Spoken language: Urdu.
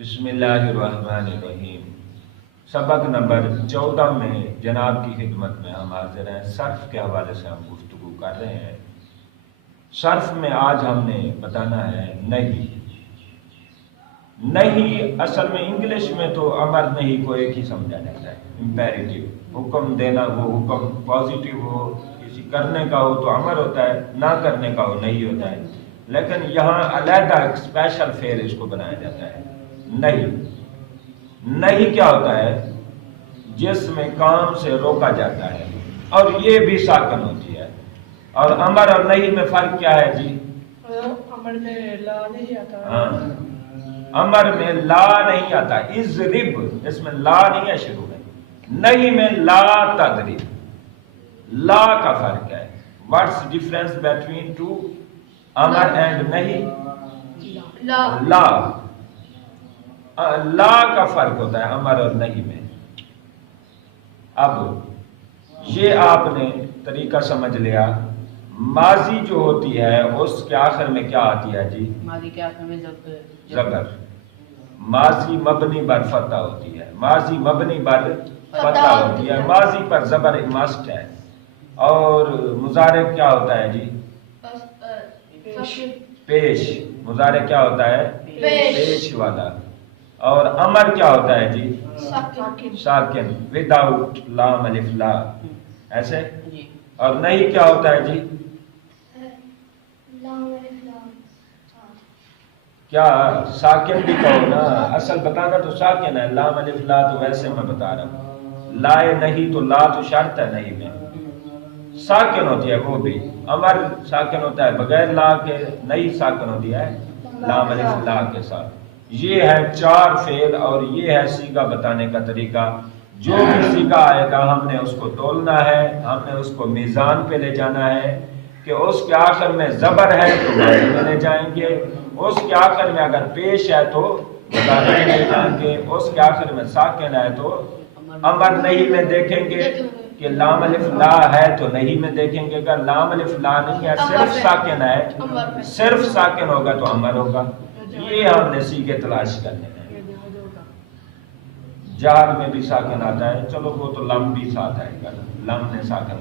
بسم اللہ الرحمن الرحیم۔ سبق نمبر 14 میں جناب کی خدمت میں ہم حاضر ہیں۔ صرف کے حوالے سے ہم گفتگو کر رہے ہیں۔ صرف میں آج ہم نے بتانا ہے نہیں۔ نہیں اصل میں انگلش میں تو امر نہیں کو ایک ہی سمجھا جاتا ہے، امپیریٹیو، حکم دینا، وہ حکم پازیٹیو ہو، کسی کرنے کا ہو تو امر ہوتا ہے، نہ کرنے کا ہو نہیں ہوتا ہے، لیکن یہاں علیحدہ ایک اسپیشل فعل اس کو بنایا جاتا ہے نہیں۔ نہیں کیا ہوتا ہے؟ جس میں کام سے روکا جاتا ہے، اور یہ بھی ساکن ہوتی ہے۔ اور امر اور نہیں میں فرق کیا ہے جی؟ امر میں لا نہیں آتا۔ ہاں، امر میں لا نہیں آتا، اضرب اس میں لا نہیں ہے شروع میں، نہیں میں لا تضرب، لا کا فرق ہے۔ What's difference between two Amar and نہیں؟ لا لا کا فرق ہوتا ہے امر اور نہیں میں۔ اب یہ آپ نے طریقہ سمجھ لیا۔ ماضی جو ہوتی ہے اس کے آخر میں کیا آتی ہے جی؟ ماضی کے آخر میں زبر۔ ماضی مبنی بر فتح ہوتی ہے، ماضی مبنی بر فتح ہوتی ہے، ماضی پر زبر مسٹ ہے۔ اور مضارع کیا ہوتا ہے جی؟ پیش۔ مضارع کیا ہوتا ہے؟ پیش والا۔ اور امر کیا ہوتا ہے جی؟ ساکن، وداؤٹ لام الف لا، ایسے۔ اور نہیں کیا ہوتا ہے جی؟ کیا ساکن بھی کہو نا، اصل بتانا تو ساکن ہے، لام الف لا تو ویسے میں بتا رہا ہوں، لائے نہیں تو لا تو شرط ہے نہیں میں، ساکن ہوتی ہے وہ بھی۔ امر ساکن ہوتا ہے بغیر لا کے، نہیں ساکن ہوتی ہے لام الف لا کے ساتھ۔ یہ ہے 4 فعل اور یہ ہے صیغہ بتانے کا طریقہ۔ جو بھی صیغہ آئے گا ہم نے اس کو تولنا ہے، ہم نے اس کو میزان پہ لے جانا ہے کہ اس کے آخر میں زبر ہے تو ماضی میں لے جائیں گے، اس کے آخر میں اگر پیش ہے تو مضارع میں لے جائیں گے، اس کے آخر میں ساکن ہے تو امر نہیں میں دیکھیں گے کہ لام الف لا ہے تو نہیں میں دیکھیں گے، اگر لام الف لا نہیں ہے صرف ساکن ہے، صرف ساکن ہوگا تو امر ہوگا۔ یہ ہم نے صیغے تلاش کرنے ہیں۔ جہر میں بھی ساکن آتا ہے، چلو وہ تو لم بھی ساتھ آئے گا، لم نے ساکن